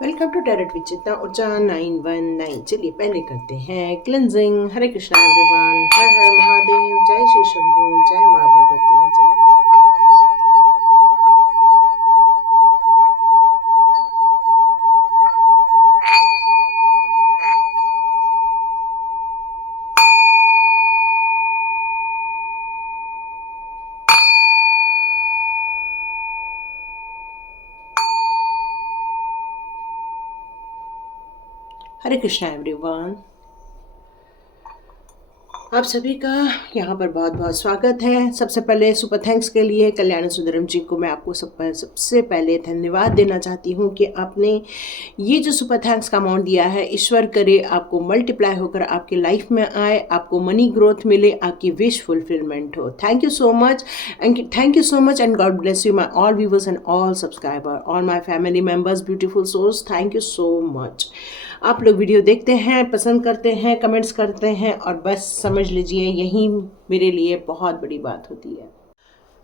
Welcome to tarot विचित्रा ऊर्जा 919। चलिए पहले करते हैं क्लिनजिंग। हरे कृष्णा एवरीवन, हर हर महादेव, जय श्री शंभू, जय माँ भगवती, जय। हरे कृष्णा एवरीवन, आप सभी का यहाँ पर बहुत बहुत स्वागत है। सबसे पहले सुपर थैंक्स के लिए कल्याण सुंदरम जी को मैं आपको सबसे पहले धन्यवाद देना चाहती हूँ कि आपने ये जो सुपर थैंक्स का अमाउंट दिया है, ईश्वर करे आपको मल्टीप्लाई होकर आपकी लाइफ में आए, आपको मनी ग्रोथ मिले, आपकी विश फुलफिलमेंट हो। Thank you so much and God bless you my all viewers and all subscriber, all my family members, beautiful souls, thank you so much. आप लोग वीडियो देखते हैं, पसंद करते हैं, कमेंट्स करते हैं और बस समझ लीजिए यही मेरे लिए बहुत बड़ी बात होती है।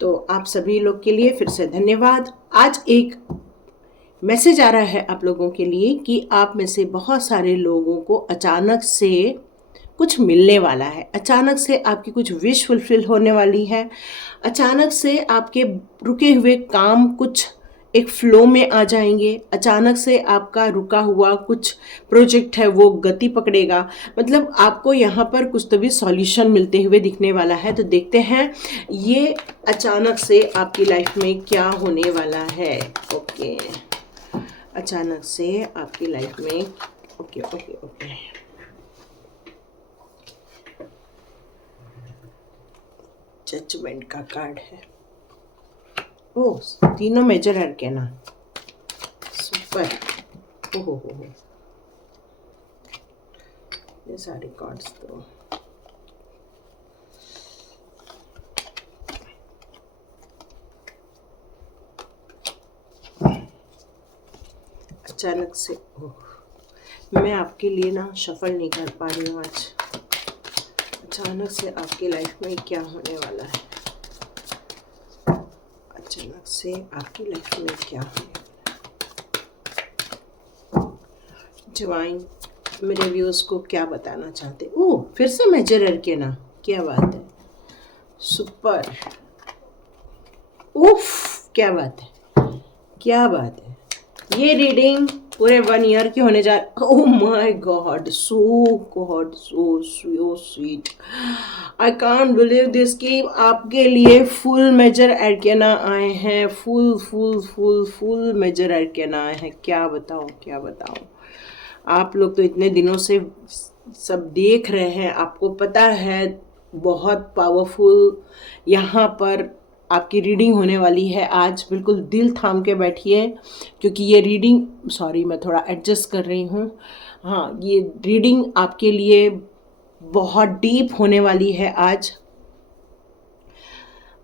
तो आप सभी लोग के लिए फिर से धन्यवाद। आज एक मैसेज आ रहा है आप लोगों के लिए कि आप में से बहुत सारे लोगों को अचानक से कुछ मिलने वाला है, अचानक से आपकी कुछ विश फुलफिल होने वाली है, अचानक से आपके रुके हुए काम कुछ एक फ्लो में आ जाएंगे, अचानक से आपका रुका हुआ कुछ प्रोजेक्ट है वो गति पकड़ेगा। मतलब आपको यहाँ पर कुछ तो भी सॉल्यूशन मिलते हुए दिखने वाला है। तो देखते हैं ये अचानक से आपकी लाइफ में क्या होने वाला है। ओके, अचानक से आपकी लाइफ में ओके ओके ओके जजमेंट का कार्ड है। ओह, तीनों मेजर अरकाना, सुपर। ओहो हो, ये सारे कार्ड्स तो अचानक से, ओह, मैं आपके लिए ना शफल नहीं कर पा रही हूँ आज। अचानक से आपकी लाइफ में क्या होने वाला है, अचानक से आपकी लाइफ में क्या होने वाला है। डिवाइन मेरे व्यूअर्स को क्या बताना चाहते। ओह, फिर से मेजर अरकाना, क्या बात है, सुपर। उफ, क्या बात है, क्या बात है। ये रीडिंग पूरे 1 ईयर की होने जा। Oh my God, so sweet, I can't believe this कि आपके लिए फुल मेजर अरकाना आए हैं, फुल मेजर अरकाना आए हैं। क्या बताऊं। आप लोग तो इतने दिनों से सब देख रहे हैं, आपको पता है बहुत पावरफुल यहाँ पर आपकी रीडिंग होने वाली है आज। बिल्कुल दिल थाम के बैठिए क्योंकि ये रीडिंग, सॉरी मैं थोड़ा एडजस्ट कर रही हूँ, हाँ, ये रीडिंग आपके लिए बहुत डीप होने वाली है आज।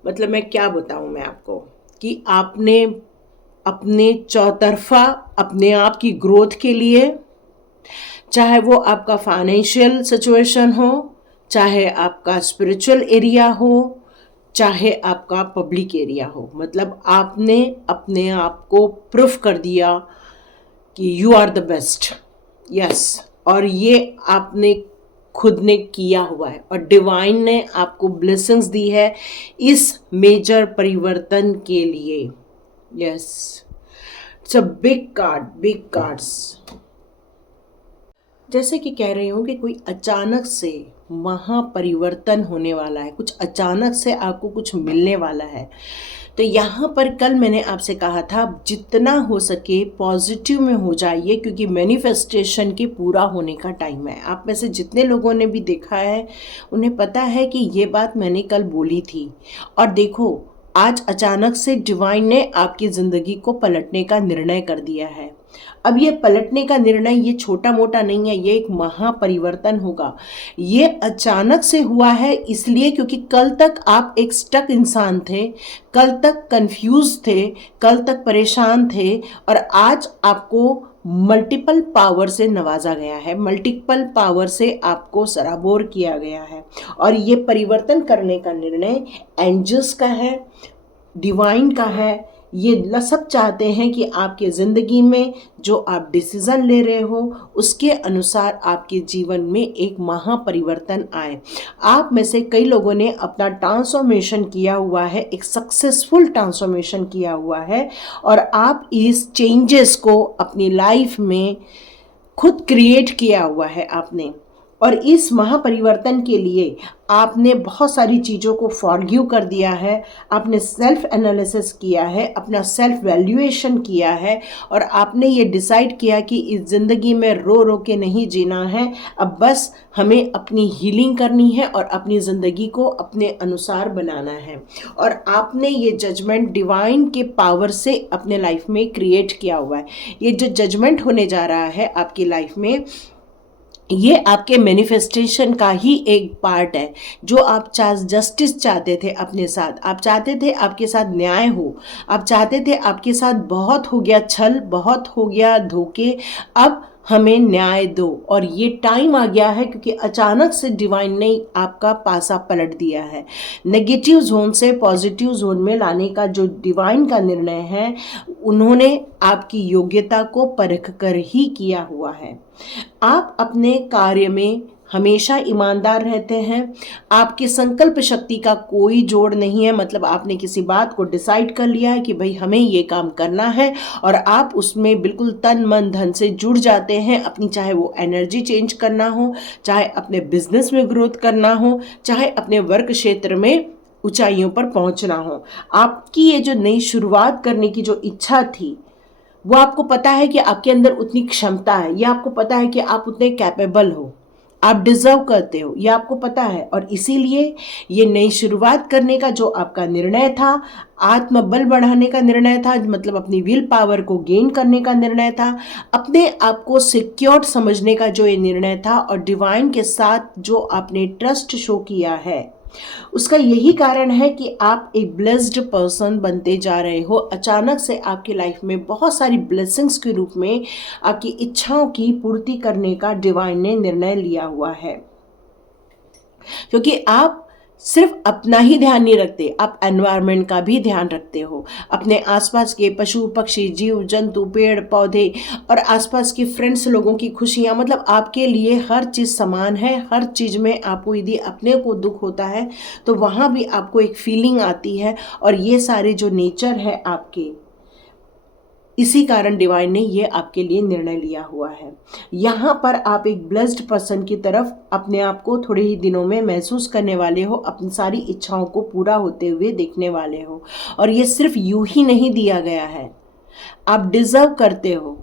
मतलब मैं क्या बताऊँ मैं आपको कि आपने अपने चौतरफा अपने आप की ग्रोथ के लिए, चाहे वो आपका फाइनेंशियल सिचुएशन हो, चाहे आपका स्पिरिचुअल एरिया हो, चाहे आपका पब्लिक एरिया हो, मतलब आपने अपने आप को प्रूफ कर दिया कि you are the best. Yes, और ये आपने खुद ने किया हुआ है और डिवाइन ने आपको ब्लेसिंग्स दी है इस मेजर परिवर्तन के लिए। Yes, it's a big card, big cards. जैसे कि कह रही हूँ कि कोई अचानक से महापरिवर्तन होने वाला है, कुछ अचानक से आपको कुछ मिलने वाला है। तो यहाँ पर कल मैंने आपसे कहा था जितना हो सके पॉजिटिव में हो जाइए क्योंकि मैनिफेस्टेशन के पूरा होने का टाइम है। आप में से जितने लोगों ने भी देखा है उन्हें पता है कि ये बात मैंने कल बोली थी। और देखो, आज अचानक से डिवाइन ने आपकी ज़िंदगी को पलटने का निर्णय कर दिया है। अब ये पलटने का निर्णय ये छोटा मोटा नहीं है, ये एक महापरिवर्तन होगा। ये अचानक से हुआ है इसलिए क्योंकि कल तक आप एक स्टक इंसान थे, कल तक कंफ्यूज थे, कल तक परेशान थे और आज आपको मल्टीपल पावर से नवाजा गया है, मल्टीपल पावर से आपको सराबोर किया गया है। और ये परिवर्तन करने का निर्णय एंजल्स का है, डिवाइन का है, सब चाहते हैं कि आपके ज़िंदगी में जो आप डिसीज़न ले रहे हो उसके अनुसार आपके जीवन में एक महापरिवर्तन आए। आप में से कई लोगों ने अपना ट्रांसफॉर्मेशन किया हुआ है, एक सक्सेसफुल ट्रांसफॉर्मेशन किया हुआ है, और आप इस चेंजेस को अपनी लाइफ में खुद क्रिएट किया हुआ है आपने। और इस महापरिवर्तन के लिए आपने बहुत सारी चीज़ों को फॉरगिव कर दिया है, आपने सेल्फ एनालिसिस किया है, अपना सेल्फ वैल्यूएशन किया है, और आपने ये डिसाइड किया कि इस ज़िंदगी में रो रो के नहीं जीना है। अब बस हमें अपनी हीलिंग करनी है और अपनी ज़िंदगी को अपने अनुसार बनाना है। और आपने ये जजमेंट डिवाइन के पावर से अपने लाइफ में क्रिएट किया हुआ है। ये जो जजमेंट होने जा रहा है आपकी लाइफ में, ये आपके मैनिफेस्टेशन का ही एक पार्ट है। जो आप जस्टिस चाहते थे अपने साथ, आप चाहते थे आपके साथ न्याय हो, आप चाहते थे आपके साथ बहुत हो गया छल, बहुत हो गया धोखे, अब हमें न्याय दो। और ये टाइम आ गया है क्योंकि अचानक से डिवाइन ने आपका पासा पलट दिया है। नेगेटिव जोन से पॉजिटिव जोन में लाने का जो डिवाइन का निर्णय है, उन्होंने आपकी योग्यता को परख कर ही किया हुआ है। आप अपने कार्य में हमेशा ईमानदार रहते हैं। आपकी संकल्प शक्ति का कोई जोड़ नहीं है, मतलब आपने किसी बात को डिसाइड कर लिया है कि भाई हमें ये काम करना है, और आप उसमें बिल्कुल तन मन धन से जुड़ जाते हैं। अपनी चाहे वो एनर्जी चेंज करना हो, चाहे अपने बिजनेस में ग्रोथ करना हो, चाहे अपने वर्क क्षेत्र में ऊंचाइयों पर पहुंचना हो, आपकी ये जो नई शुरुआत करने की जो इच्छा थी, वो आपको पता है कि आपके अंदर उतनी क्षमता है, या आपको पता है कि आप उतने कैपेबल हो, आप डिजर्व करते हो, ये आपको पता है। और इसीलिए ये नई शुरुआत करने का जो आपका निर्णय था, आत्मबल बढ़ाने का निर्णय था, मतलब अपनी विल पावर को गेन करने का निर्णय था, अपने आप को सिक्योर्ड समझने का जो ये निर्णय था, और डिवाइन के साथ जो आपने ट्रस्ट शो किया है, उसका यही कारण है कि आप एक ब्लेस्ड पर्सन बनते जा रहे हो। अचानक से आपकी लाइफ में बहुत सारी ब्लेसिंग्स के रूप में आपकी इच्छाओं की पूर्ति करने का डिवाइन ने निर्णय लिया हुआ है। क्योंकि आप सिर्फ अपना ही ध्यान नहीं रखते, आप एनवायरनमेंट का भी ध्यान रखते हो। अपने आसपास के पशु पक्षी, जीव जंतु, पेड़ पौधे और आसपास के फ्रेंड्स, लोगों की खुशियाँ, मतलब आपके लिए हर चीज़ समान है। हर चीज़ में आपको यदि अपने को दुख होता है तो वहाँ भी आपको एक फीलिंग आती है। और ये सारे जो नेचर है आपके, इसी कारण डिवाइन ने ये आपके लिए निर्णय लिया हुआ है। यहाँ पर आप एक ब्लेस्ड पर्सन की तरफ अपने आप को थोड़े ही दिनों में महसूस करने वाले हो, अपनी सारी इच्छाओं को पूरा होते हुए देखने वाले हो। और ये सिर्फ यूं ही नहीं दिया गया है, आप डिजर्व करते हो।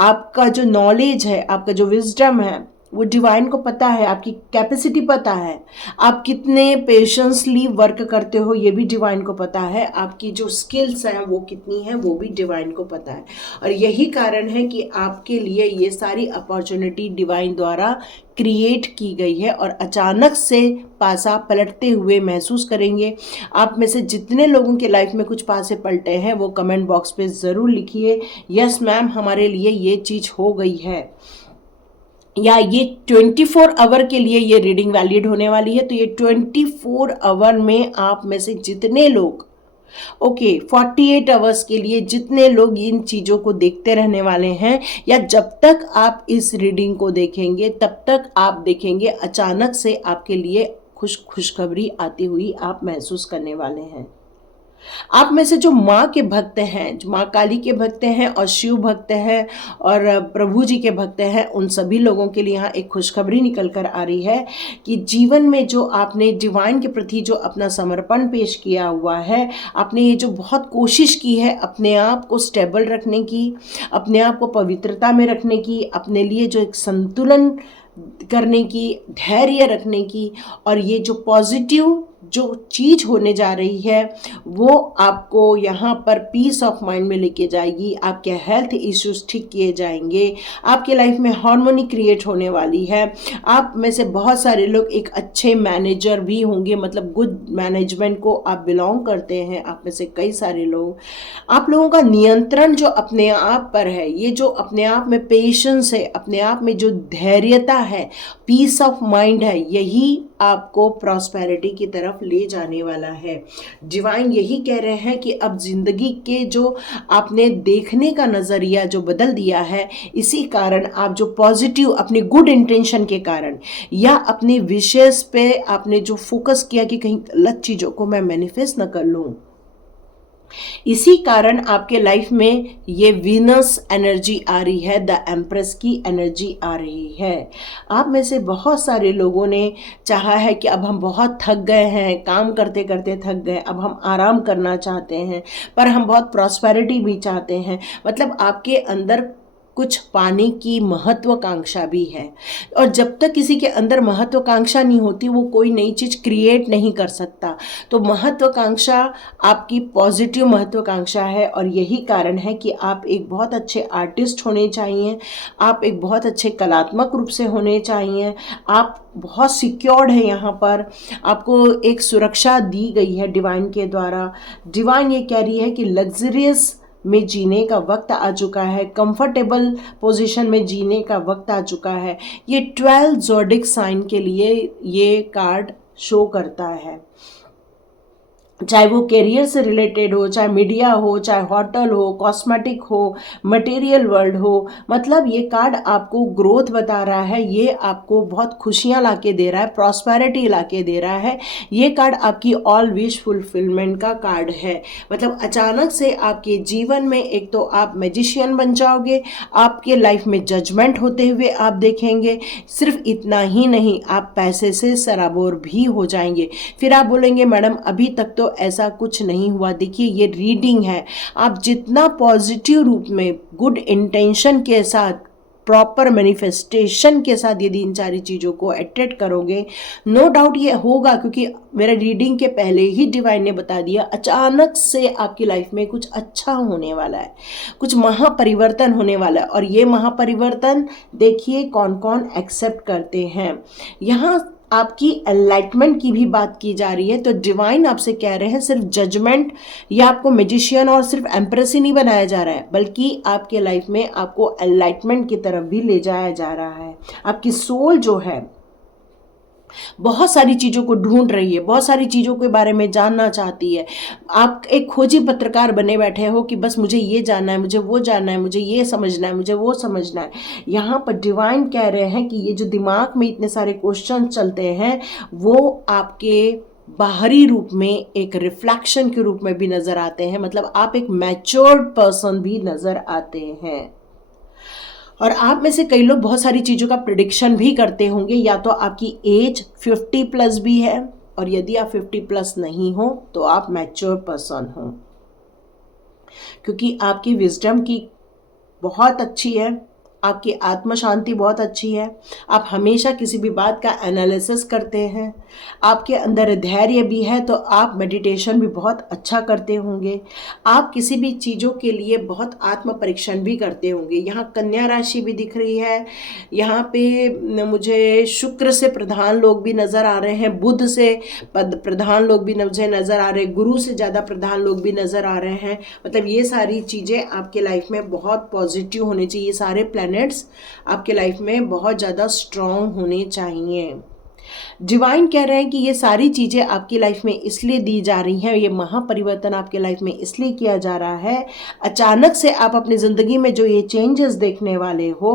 आपका जो नॉलेज है, आपका जो विजडम है, वो डिवाइन को पता है, आपकी कैपेसिटी पता है, आप कितने पेशेंसली वर्क करते हो ये भी डिवाइन को पता है, आपकी जो स्किल्स हैं वो कितनी हैं वो भी डिवाइन को पता है। और यही कारण है कि आपके लिए ये सारी अपॉर्चुनिटी डिवाइन द्वारा क्रिएट की गई है। और अचानक से पासा पलटते हुए महसूस करेंगे। आप में से जितने लोगों के लाइफ में कुछ पासे पलटे हैं वो कमेंट बॉक्स पे ज़रूर लिखिए, यस मैम हमारे लिए ये चीज़ हो गई है, या ये 24 आवर के लिए ये रीडिंग वैलिड होने वाली है। तो ये 24 आवर में आप में से जितने लोग, 48 आवर्स के लिए जितने लोग इन चीज़ों को देखते रहने वाले हैं, या जब तक आप इस रीडिंग को देखेंगे तब तक आप देखेंगे अचानक से आपके लिए खुशखबरी आती हुई आप महसूस करने वाले हैं। आप में से जो माँ के भक्त हैं, जो माँ काली के भक्त हैं और शिव भक्त हैं और प्रभु जी के भक्त हैं, उन सभी लोगों के लिए यहाँ एक खुशखबरी निकल कर आ रही है कि जीवन में जो आपने डिवाइन के प्रति जो अपना समर्पण पेश किया हुआ है, आपने ये जो बहुत कोशिश की है अपने आप को स्टेबल रखने की, अपने आप को पवित्रता में रखने की, अपने लिए जो एक संतुलन करने की, धैर्य रखने की, और ये जो पॉजिटिव जो चीज़ होने जा रही है वो आपको यहाँ पर पीस ऑफ माइंड में लेके जाएगी। आपके हेल्थ इश्यूज ठीक किए जाएंगे, आपके लाइफ में हार्मोनी क्रिएट होने वाली है। आप में से बहुत सारे लोग एक अच्छे मैनेजर भी होंगे, मतलब गुड मैनेजमेंट को आप बिलोंग करते हैं। आप में से कई सारे लोग, आप लोगों का नियंत्रण जो अपने आप पर है, ये जो अपने आप में पेशेंस है, अपने आप में जो धैर्यता है, पीस ऑफ माइंड है, यही आपको प्रॉस्पेरिटी की तरफ ले जाने वाला है। डिवाइन यही कह रहे हैं कि अब जिंदगी के जो आपने देखने का नज़रिया जो बदल दिया है, इसी कारण आप जो पॉजिटिव अपनी गुड इंटेंशन के कारण या अपने विशेष पे आपने जो फोकस किया कि कहीं गलत चीज़ों को मैं मैनिफेस्ट न कर लूँ, इसी कारण आपके लाइफ में ये वीनस एनर्जी आ रही है, द एम्प्रेस की एनर्जी आ रही है। आप में से बहुत सारे लोगों ने चाहा है कि अब हम बहुत थक गए हैं, काम करते करते थक गए, अब हम आराम करना चाहते हैं, पर हम बहुत प्रॉस्पेरिटी भी चाहते हैं। मतलब आपके अंदर कुछ पाने की महत्वाकांक्षा भी है, और जब तक किसी के अंदर महत्वाकांक्षा नहीं होती वो कोई नई चीज़ क्रिएट नहीं कर सकता। तो महत्वाकांक्षा आपकी पॉजिटिव महत्वाकांक्षा है, और यही कारण है कि आप एक बहुत अच्छे आर्टिस्ट होने चाहिए, आप एक बहुत अच्छे कलात्मक रूप से होने चाहिए, आप बहुत सिक्योर्ड है यहाँ पर, आपको एक सुरक्षा दी गई है डिवाइन के द्वारा। डिवाइन ये कह रही है कि लग्जरियस में जीने का वक्त आ चुका है, कंफर्टेबल पोजीशन में जीने का वक्त आ चुका है। ये 12 ज़ोडिक साइन के लिए ये कार्ड शो करता है, चाहे वो करियर से रिलेटेड हो, चाहे मीडिया हो, चाहे होटल हो, कॉस्मेटिक हो, मटेरियल वर्ल्ड हो। मतलब ये कार्ड आपको ग्रोथ बता रहा है, ये आपको बहुत खुशियाँ ला के दे रहा है, प्रॉस्पेरिटी ला के दे रहा है। ये कार्ड आपकी ऑल विश फुलफिलमेंट का कार्ड है। मतलब अचानक से आपके जीवन में एक तो आप मैजिशियन बन जाओगे, आपके लाइफ में जजमेंट होते हुए आप देखेंगे। सिर्फ इतना ही नहीं, आप पैसे से सराबोर भी हो जाएंगे। फिर आप बोलेंगे मैडम अभी तक तो ऐसा कुछ नहीं हुआ। देखिए ये रीडिंग है, आप जितना पॉजिटिव रूप में गुड इंटेंशन के साथ, प्रॉपर मैनिफेस्टेशन के साथ यदि इन सारी चीज़ों को अट्रैक्ट करोगे, नो डाउट ये होगा, क्योंकि मेरा रीडिंग के पहले ही डिवाइन ने बता दिया अचानक से आपकी लाइफ में कुछ अच्छा होने वाला है, कुछ महापरिवर्तन होने वाला है। और ये महापरिवर्तन देखिए कौन कौन एक्सेप्ट करते हैं। यहाँ आपकी एनलाइटमेंट की भी बात की जा रही है, तो डिवाइन आपसे कह रहे हैं सिर्फ जजमेंट या आपको मैजिशियन और सिर्फ एम्प्रेस ही नहीं बनाया जा रहा है, बल्कि आपके लाइफ में आपको एनलाइटमेंट की तरफ भी ले जाया जा रहा है। आपकी सोल जो है बहुत सारी चीज़ों को ढूंढ रही है, बहुत सारी चीज़ों के बारे में जानना चाहती है। आप एक खोजी पत्रकार बने बैठे हो कि बस मुझे ये जानना है, मुझे वो जानना है, मुझे ये समझना है, मुझे वो समझना है। यहाँ पर डिवाइन कह रहे हैं कि ये जो दिमाग में इतने सारे क्वेश्चन चलते हैं, वो आपके बाहरी रूप में एक रिफ्लेक्शन के रूप में भी नज़र आते हैं। मतलब आप एक मैच्योर्ड पर्सन भी नज़र आते हैं। और आप में से कई लोग बहुत सारी चीज़ों का प्रिडिक्शन भी करते होंगे, या तो आपकी एज 50 प्लस भी है, और यदि आप 50 प्लस नहीं हो तो आप मैच्योर पर्सन हो, क्योंकि आपकी विजडम की बहुत अच्छी है, आपकी आत्म शांति बहुत अच्छी है, आप हमेशा किसी भी बात का एनालिसिस करते हैं, आपके अंदर धैर्य भी है, तो आप मेडिटेशन भी बहुत अच्छा करते होंगे, आप किसी भी चीज़ों के लिए बहुत आत्म परीक्षण भी करते होंगे। यहाँ कन्या राशि भी दिख रही है, यहाँ पे मुझे शुक्र से प्रधान लोग भी नज़र आ रहे हैं, बुध से प्रधान लोग भी मुझे नज़र आ रहे हैं, गुरु से ज़्यादा प्रधान लोग भी नज़र आ रहे हैं। मतलब ये सारी चीज़ें आपके लाइफ में बहुत पॉजिटिव होनी चाहिए, सारे प्लैनेट्स आपके लाइफ में बहुत ज़्यादा स्ट्रॉन्ग होने चाहिए। डिवाइन कह रहे हैं कि ये सारी चीज़ें आपकी लाइफ में इसलिए दी जा रही हैं, ये महापरिवर्तन आपके लाइफ में इसलिए किया जा रहा है, अचानक से आप अपनी ज़िंदगी में जो ये चेंजेस देखने वाले हो,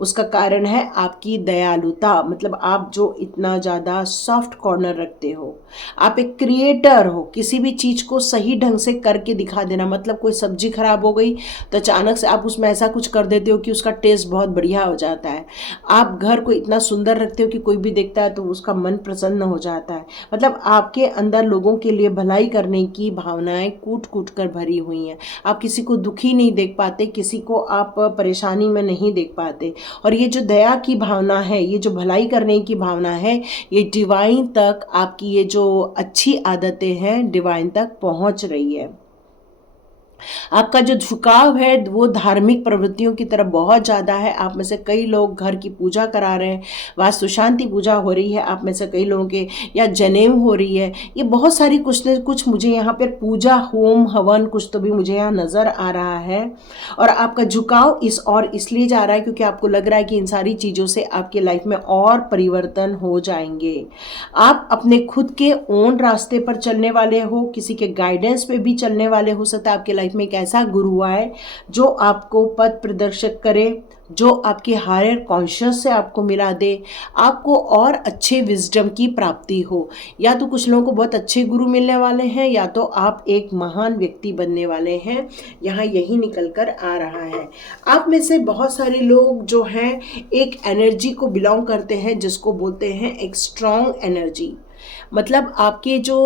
उसका कारण है आपकी दयालुता। मतलब आप जो इतना ज़्यादा सॉफ्ट कॉर्नर रखते हो, आप एक क्रिएटर हो, किसी भी चीज़ को सही ढंग से करके दिखा देना। मतलब कोई सब्जी खराब हो गई तो अचानक से आप उसमें ऐसा कुछ कर देते हो कि उसका टेस्ट बहुत बढ़िया हो जाता है। आप घर को इतना सुंदर रखते हो कि कोई भी देखता है तो उसका मन प्रसन्न हो जाता है। मतलब आपके अंदर लोगों के लिए भलाई करने की भावनाएं कूट कूट कर भरी हुई हैं। आप किसी को दुखी नहीं देख पाते, किसी को आप परेशानी में नहीं देख पाते। और ये जो दया की भावना है, ये जो भलाई करने की भावना है, ये डिवाइन तक, आपकी ये जो अच्छी आदतें हैं डिवाइन तक पहुंच रही है। आपका जो झुकाव है वो धार्मिक प्रवृत्तियों की तरफ बहुत ज़्यादा है। आप में से कई लोग घर की पूजा करा रहे हैं, वास्तु शांति पूजा हो रही है आप में से कई लोगों के, या जनेऊ हो रही है। ये बहुत सारी कुछ न कुछ मुझे यहाँ पर पूजा, होम हवन कुछ तो भी मुझे यहाँ नज़र आ रहा है। और आपका झुकाव इसलिए जा रहा है क्योंकि आपको लग रहा है कि इन सारी चीज़ों से आपके लाइफ में और परिवर्तन हो जाएंगे। आप अपने खुद के ओन रास्ते पर चलने वाले हो, किसी के गाइडेंस पे भी चलने वाले हो सकता है। आपके लाइफ में एक ऐसा गुरु आए जो आपको पथ प्रदर्शित करे, जो आपके हायर कॉन्शियस से आपको मिला दे, आपको और अच्छे विजडम की प्राप्ति हो। या तो कुछ लोगों को बहुत अच्छे गुरु मिलने वाले हैं, या तो आप एक महान व्यक्ति बनने वाले हैं। यहाँ यही निकल कर आ रहा है। आप में से बहुत सारे लोग जो हैं एक एनर्जी को बिलोंग करते हैं जिसको बोलते हैं एक स्ट्रॉन्ग एनर्जी। मतलब आपके जो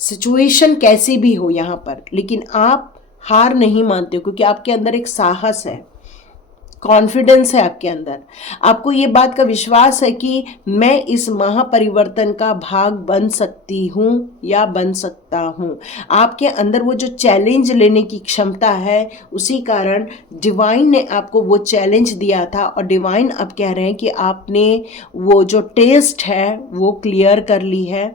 सिचुएशन कैसी भी हो यहाँ पर, लेकिन आप हार नहीं मानते हो क्योंकि आपके अंदर एक साहस है, कॉन्फिडेंस है आपके अंदर। आपको ये बात का विश्वास है कि मैं इस महापरिवर्तन का भाग बन सकती हूँ या बन सकता हूँ। आपके अंदर वो जो चैलेंज लेने की क्षमता है, उसी कारण डिवाइन ने आपको वो चैलेंज दिया था। और डिवाइन अब कह रहे हैं कि आपने वो जो टेस्ट है वो क्लियर कर ली है।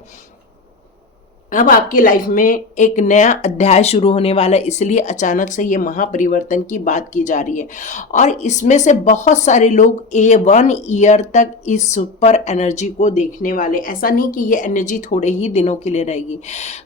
अब आपकी लाइफ में एक नया अध्याय शुरू होने वाला है, इसलिए अचानक से ये महापरिवर्तन की बात की जा रही है। और इसमें से बहुत सारे लोग 1 ईयर तक इस सुपर एनर्जी को देखने वाले। ऐसा नहीं कि ये एनर्जी थोड़े ही दिनों के लिए रहेगी,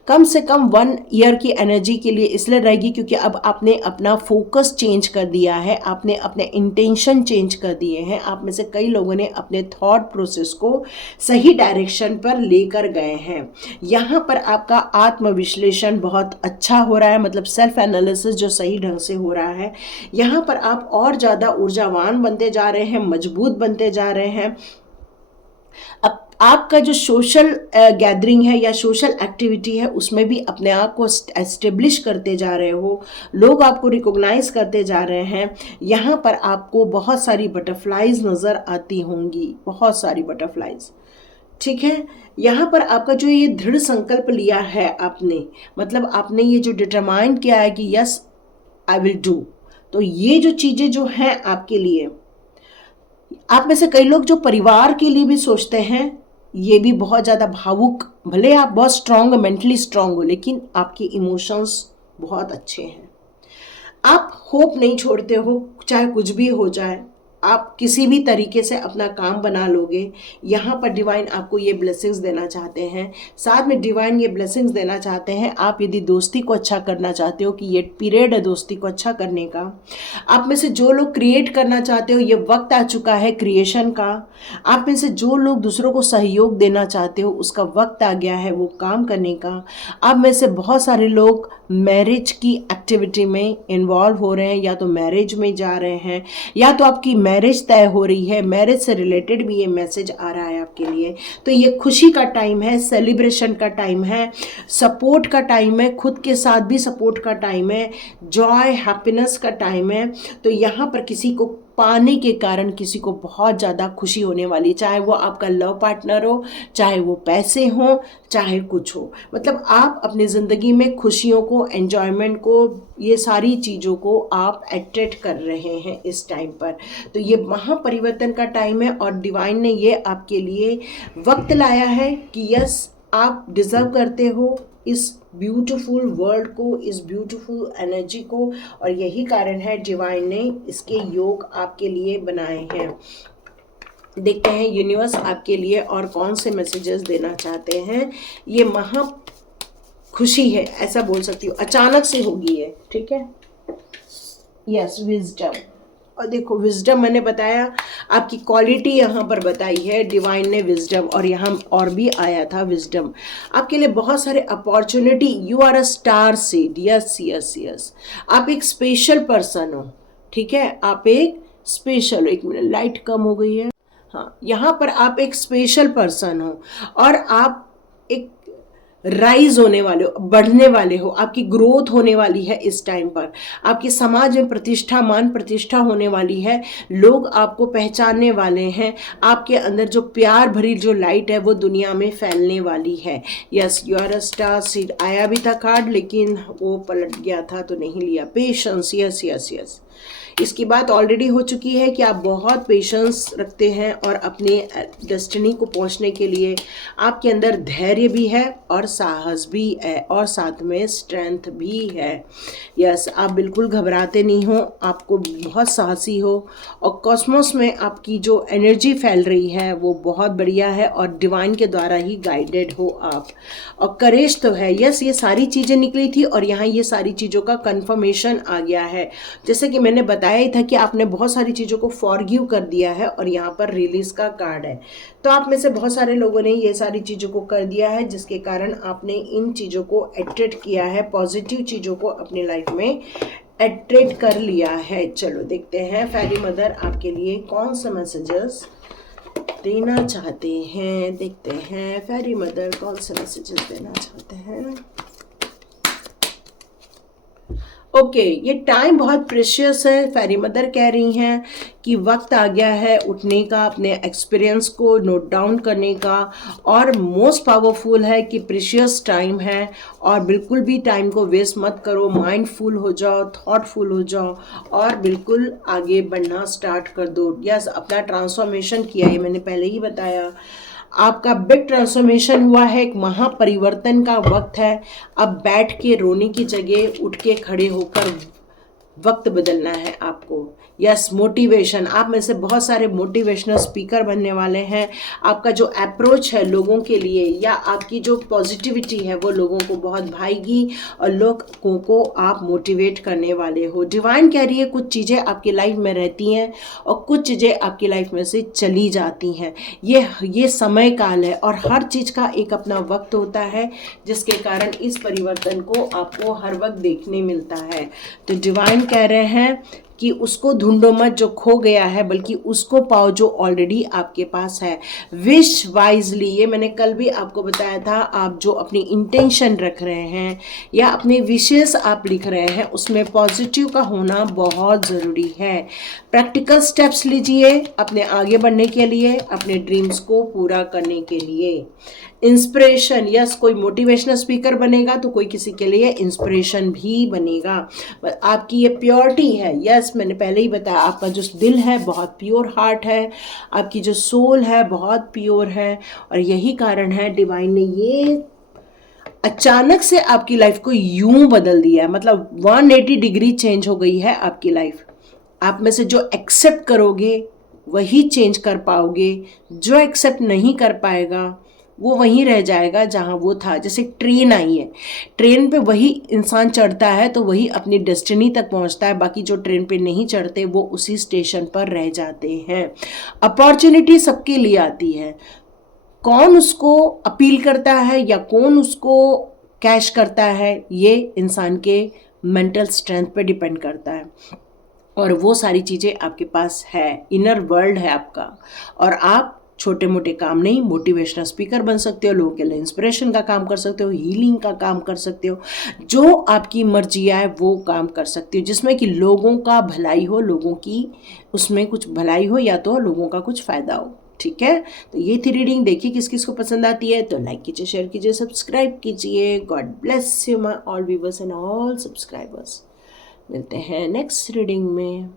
कम से कम 1 ईयर की एनर्जी के लिए इसलिए रहेगी क्योंकि अब आपने अपना फोकस चेंज कर दिया है, आपने अपने इंटेंशन चेंज कर दिए हैं। आप में से कई लोगों ने अपने थॉट प्रोसेस को सही डायरेक्शन पर लेकर गए हैं। यहाँ पर आपका आत्मविश्लेषण बहुत अच्छा हो रहा है, मतलब सेल्फ एनालिसिस जो सही ढंग से हो रहा है। यहाँ पर आप और ज़्यादा ऊर्जावान बनते जा रहे हैं, मजबूत बनते जा रहे हैं। अब आपका जो सोशल गैदरिंग है या सोशल एक्टिविटी है, उसमें भी अपने आप को एस्टेब्लिश करते जा रहे हो, लोग आपको रिकॉग्नाइज करते जा रहे हैं। यहाँ पर आपको बहुत सारी बटरफ्लाइज नज़र आती होंगी, बहुत सारी बटरफ्लाइज। ठीक है, यहाँ पर आपका जो ये दृढ़ संकल्प लिया है आपने, मतलब आपने ये जो डिटरमाइन किया है कि यस आई विल डू, तो ये जो चीज़ें जो हैं आपके लिए, आप में से कई लोग जो परिवार के लिए भी सोचते हैं, ये भी बहुत ज़्यादा भावुक, भले आप बहुत स्ट्रांग, मेंटली स्ट्रांग हो, लेकिन आपके इमोशंस बहुत अच्छे हैं। आप होप नहीं छोड़ते हो, चाहे कुछ भी हो जाए, आप किसी भी तरीके से अपना काम बना लोगे। यहाँ पर डिवाइन आपको ये ब्लेसिंग्स देना चाहते हैं। साथ में डिवाइन ये ब्लेसिंग्स देना चाहते हैं, आप यदि दोस्ती को अच्छा करना चाहते हो कि ये पीरियड है दोस्ती को अच्छा करने का। आप में से जो लोग क्रिएट करना चाहते हो, ये वक्त आ चुका है क्रिएशन का। आप में से जो लोग दूसरों को सहयोग देना चाहते हो, उसका वक्त आ गया है वो काम करने का। आप में से बहुत सारे लोग मैरिज की एक्टिविटी में इन्वॉल्व हो रहे हैं, या तो मैरिज में जा रहे हैं, या तो आपकी मैरिज तय हो रही है। मैरिज से रिलेटेड भी ये मैसेज आ रहा है आपके लिए। तो ये खुशी का टाइम है, सेलिब्रेशन का टाइम है, सपोर्ट का टाइम है, खुद के साथ भी सपोर्ट का टाइम है, जॉय हैप्पीनेस का टाइम है। तो यहाँ पर किसी को पाने के कारण किसी को बहुत ज़्यादा खुशी होने वाली, चाहे वो आपका लव पार्टनर हो, चाहे वो पैसे हो, चाहे कुछ हो। मतलब आप अपनी ज़िंदगी में खुशियों को, एन्जॉयमेंट को, ये सारी चीज़ों को आप अट्रैक्ट कर रहे हैं इस टाइम पर। तो ये महापरिवर्तन का टाइम है और डिवाइन ने ये आपके लिए वक्त लाया है कि यस आप डिज़र्व करते हो इस ब्यूटीफुल वर्ल्ड को, इस ब्यूटीफुल एनर्जी को। और यही कारण है डिवाइन ने इसके योग आपके लिए बनाए हैं। देखते हैं यूनिवर्स आपके लिए और कौन से मैसेजेस देना चाहते हैं। ये महा खुशी है, ऐसा बोल सकती हूँ, अचानक से होगी है। ठीक है, यस विजडम। और देखो विजडम मैंने बताया, आपकी क्वालिटी यहाँ पर बताई है डिवाइन ने, विजडम। और यहाँ और भी आया था विजडम। आपके लिए बहुत सारे opportunity, you are a star seed. Yes yes yes, आप एक स्पेशल पर्सन हो। ठीक है, आप एक स्पेशल, एक मिनट लाइट कम हो गई है, हाँ, यहाँ पर आप एक स्पेशल पर्सन हो और आप एक राइज होने वाले हो, बढ़ने वाले हो, आपकी ग्रोथ होने वाली है इस टाइम पर, आपके समाज में प्रतिष्ठा, मान प्रतिष्ठा होने वाली है, लोग आपको पहचानने वाले हैं, आपके अंदर जो प्यार भरी जो लाइट है वो दुनिया में फैलने वाली है। Yes, you are a star seed आया भी था कार्ड, लेकिन वो पलट गया था तो नहीं लिया। पेशेंस, यस यस यस, इसकी बात ऑलरेडी हो चुकी है कि आप बहुत पेशेंस रखते हैं और अपने डेस्टिनी को पहुंचने के लिए आपके अंदर धैर्य भी है और साहस भी है और साथ में स्ट्रेंथ भी है। यस, आप बिल्कुल घबराते नहीं हो, आपको बहुत साहसी हो और कॉस्मोस में आपकी जो एनर्जी फैल रही है वो बहुत बढ़िया है और डिवाइन के द्वारा ही गाइडेड हो आप। और करेज तो है, यस, ये सारी चीज़ें निकली थी और यहाँ ये सारी चीज़ों का कन्फर्मेशन आ गया है। जैसे कि मैंने बताया ही था कि आपने बहुत सारी चीज़ों को फॉरगिव कर दिया है और यहाँ पर रिलीज का कार्ड है। तो आप में से बहुत सारे लोगों ने ये सारी चीज़ों को कर दिया है, जिसके कारण आपने इन चीज़ों को अट्रैक्ट किया है, पॉजिटिव चीज़ों को अपनी लाइफ में अट्रैक्ट कर लिया है। चलो देखते हैं फेरी मदर आपके लिए कौन सा मैसेजेस देना चाहते हैं। देखते हैं फेरी मदर कौन से मैसेजेस देना चाहते हैं। ओके, ये टाइम बहुत प्रेशियस है। फेरी मदर कह रही हैं कि वक्त आ गया है उठने का, अपने एक्सपीरियंस को नोट डाउन करने का, और मोस्ट पावरफुल है कि प्रेशियस टाइम है और बिल्कुल भी टाइम को वेस्ट मत करो। माइंडफुल हो जाओ, थॉटफुल हो जाओ और बिल्कुल आगे बढ़ना स्टार्ट कर दो। यस, अपना ट्रांसफॉर्मेशन किया, ये मैंने पहले ही बताया। आपका बिग ट्रांसफॉर्मेशन हुआ है, एक महापरिवर्तन का वक्त है। अब बैठ के रोने की जगह उठ के खड़े होकर वक्त बदलना है आपको। यस, मोटिवेशन, आप में से बहुत सारे मोटिवेशनल स्पीकर बनने वाले हैं। आपका जो अप्रोच है लोगों के लिए या आपकी जो पॉजिटिविटी है वो लोगों को बहुत भाएगी और लोगों को आप मोटिवेट करने वाले हो। डिवाइन कह रही है कुछ चीज़ें आपकी लाइफ में रहती हैं और कुछ चीज़ें आपकी लाइफ में से चली जाती हैं। ये समय काल है और हर चीज़ का एक अपना वक्त होता है, जिसके कारण इस परिवर्तन को आपको हर वक्त देखने मिलता है। तो डिवाइन कह रहे हैं कि उसको ढूंढो मत जो खो गया है, बल्कि उसको पाओ जो ऑलरेडी आपके पास है। विश वाइजली, ये मैंने कल भी आपको बताया था। आप जो अपनी इंटेंशन रख रहे हैं या अपने विशेष आप लिख रहे हैं, उसमें पॉजिटिव का होना बहुत ज़रूरी है। प्रैक्टिकल स्टेप्स लीजिए अपने आगे बढ़ने के लिए, अपने ड्रीम्स को पूरा करने के लिए। इंस्पिरेशन, यस, कोई मोटिवेशनल स्पीकर बनेगा तो कोई किसी के लिए इंस्पिरेशन भी बनेगा। आपकी ये प्योरिटी है, यस, मैंने पहले ही बताया, आपका जो दिल है बहुत प्योर हार्ट है, आपकी जो सोल है बहुत प्योर है और यही कारण है डिवाइन ने ये अचानक से आपकी लाइफ को यूं बदल दिया है। मतलब 180 डिग्री चेंज हो गई है आपकी लाइफ। आप में से जो एक्सेप्ट करोगे वही चेंज कर पाओगे, जो एक्सेप्ट नहीं कर पाएगा वो वहीं रह जाएगा जहाँ वो था। जैसे ट्रेन आई है, ट्रेन पे वही इंसान चढ़ता है तो वही अपनी डेस्टिनी तक पहुँचता है, बाकी जो ट्रेन पे नहीं चढ़ते वो उसी स्टेशन पर रह जाते हैं। अपॉर्चुनिटी सबके लिए आती है, कौन उसको अपील करता है या कौन उसको कैश करता है ये इंसान के मेंटल स्ट्रेंथ पे डिपेंड करता है। और वो सारी चीज़ें आपके पास है, इनर वर्ल्ड है आपका। और आप छोटे मोटे काम नहीं, मोटिवेशनल स्पीकर बन सकते हो, लोगों के लिए इंस्पिरेशन का काम कर सकते हो, हीलिंग का काम कर सकते हो, जो आपकी मर्जी है वो काम कर सकते हो, जिसमें कि लोगों का भलाई हो, लोगों की उसमें कुछ भलाई हो या तो लोगों का कुछ फ़ायदा हो। ठीक है, तो ये थी रीडिंग। देखिए किस किस को पसंद आती है तो लाइक कीजिए, शेयर कीजिए, सब्सक्राइब कीजिए। God bless you my all viewers and all subscribers. मिलते हैं नेक्स्ट रीडिंग में।